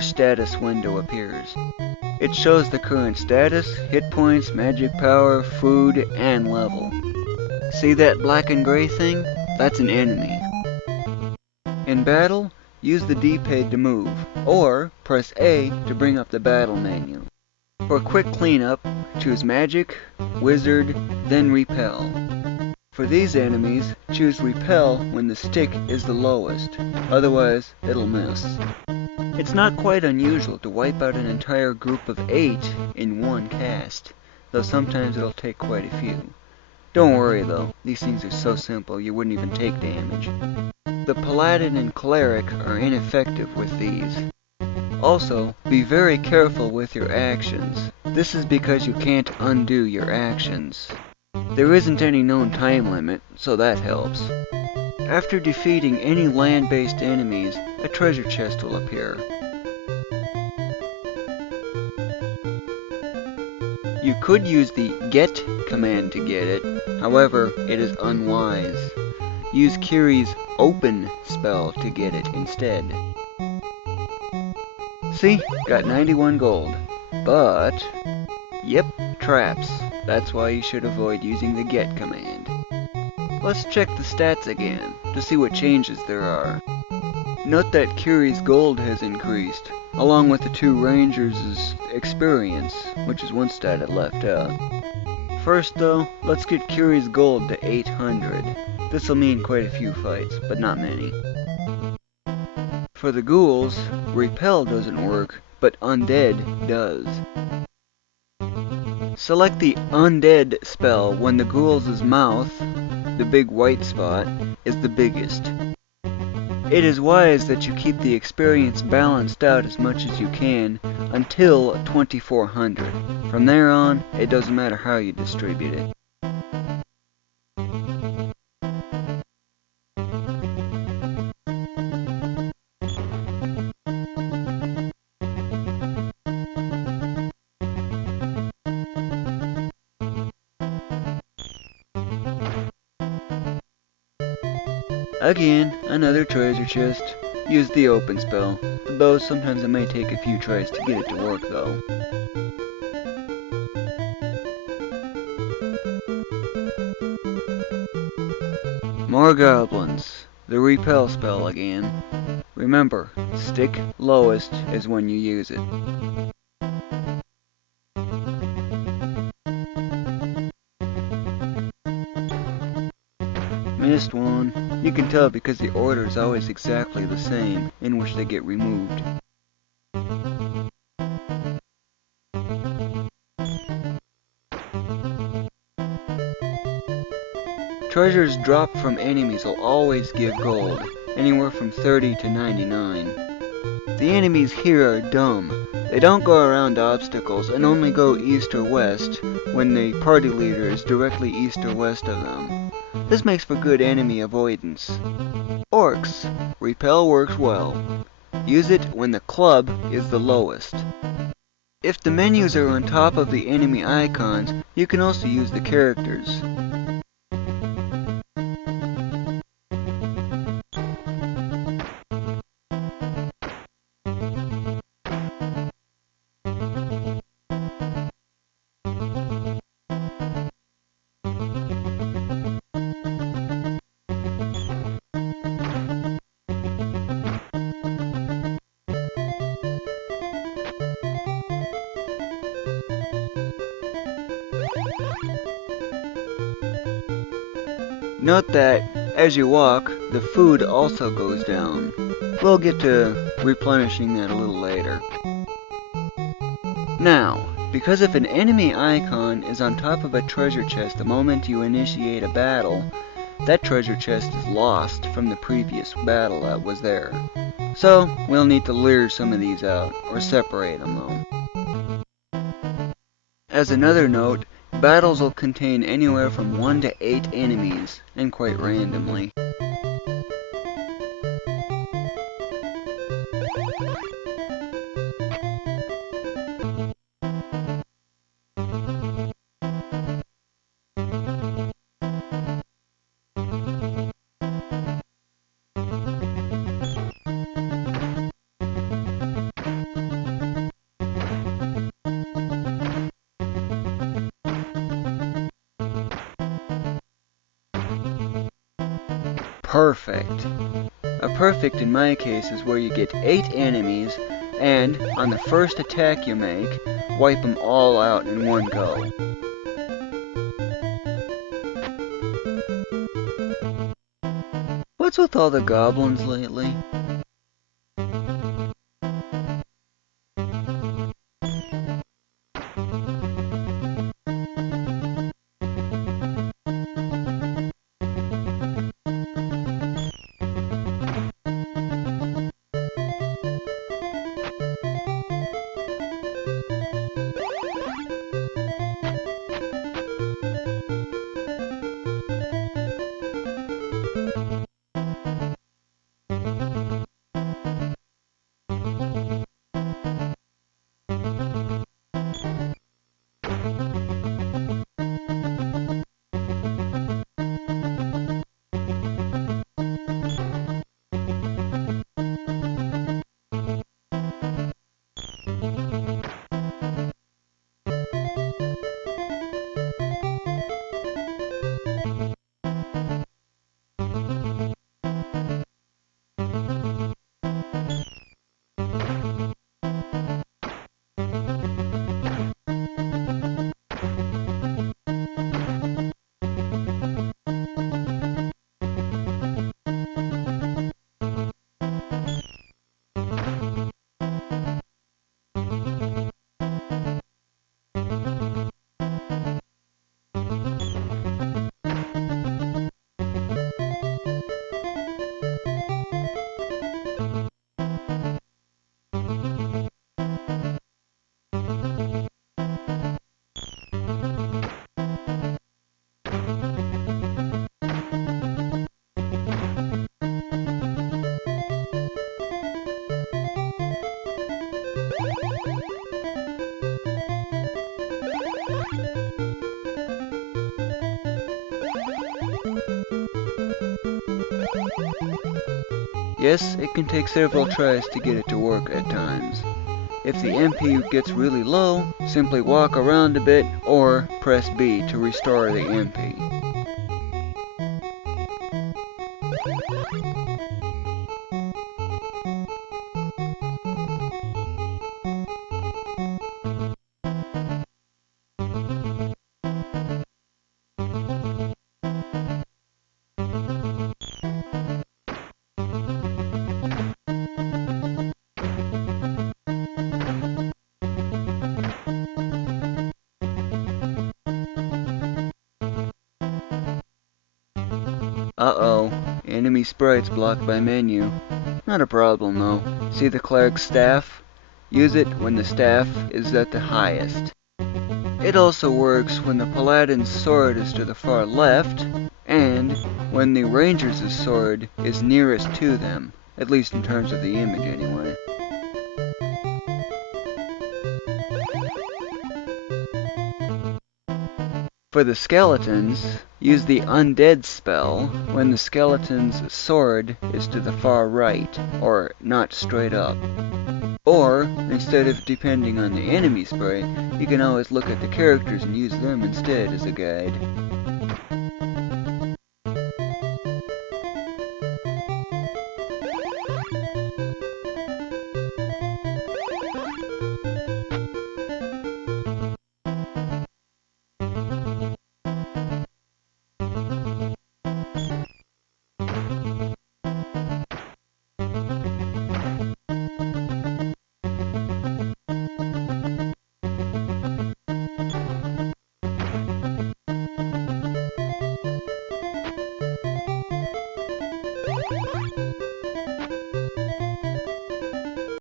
status window appears. It shows the current status, hit points, magic power, food, and level. See that black and gray thing? That's an enemy. In battle, use the D-pad to move, or press A to bring up the battle menu. For a quick cleanup, choose Magic, Wizard, then Repel. For these enemies, choose Repel when the stick is the lowest, otherwise it'll miss. It's not quite unusual to wipe out an entire group of 8 in one cast, though sometimes it'll take quite a few. Don't worry though, these things are so simple you wouldn't even take damage. The Paladin and Cleric are ineffective with these. Also, be very careful with your actions. This is because you can't undo your actions. There isn't any known time limit, so that helps. After defeating any land-based enemies, a treasure chest will appear. You could use the GET command to get it, however, it is unwise. Use Kiri's Open spell to get it instead. See? Got 91 gold. But, yep, traps. That's why you should avoid using the GET command. Let's check the stats again, to see what changes there are. Note that Kiri's gold has increased, along with the 2 Rangers' experience, which is one stat it left out. First though, let's get Kiri's gold to 800. This'll mean quite a few fights, but not many. For the ghouls, Repel doesn't work, but Undead does. Select the Undead spell when the ghoul's mouth, the big white spot, is the biggest. It is wise that you keep the experience balanced out as much as you can until 2400. From there on, it doesn't matter how you distribute it. Again, another treasure chest. Use the Open spell, though sometimes it may take a few tries to get it to work though. More goblins. The Repel spell again. Remember, stick lowest is when you use it. Missed one. You can tell because the order is always exactly the same in which they get removed. Treasures dropped from enemies will always give gold, anywhere from 30 to 99. The enemies here are dumb. They don't go around obstacles and only go east or west when the party leader is directly east or west of them. This makes for good enemy avoidance. Orcs. Repel works well. Use it when the club is the lowest. If the menus are on top of the enemy icons, you can also use the characters. Note that, as you walk, the food also goes down. We'll get to replenishing that a little later. Now, because if an enemy icon is on top of a treasure chest the moment you initiate a battle, that treasure chest is lost from the previous battle that was there. So, we'll need to lure some of these out, or separate them though. As another note, battles will contain anywhere from 1 to 8 enemies, and quite randomly. perfect. A perfect in my case is where you get 8 enemies, and on the first attack you make, wipe them all out in one go. What's with all the goblins lately? Yes, it can take several tries to get it to work at times. If the MP gets really low, simply walk around a bit or press B to restore the MP. Uh-oh, enemy sprites blocked by menu. Not a problem though. See the cleric's staff? Use it when the staff is at the highest. It also works when the paladin's sword is to the far left, and when the ranger's sword is nearest to them, at least in terms of the image anyway. For the skeletons, use the undead spell when the skeleton's sword is to the far right, or not straight up. Or, instead of depending on the enemy sprite, you can always look at the characters and use them instead as a guide.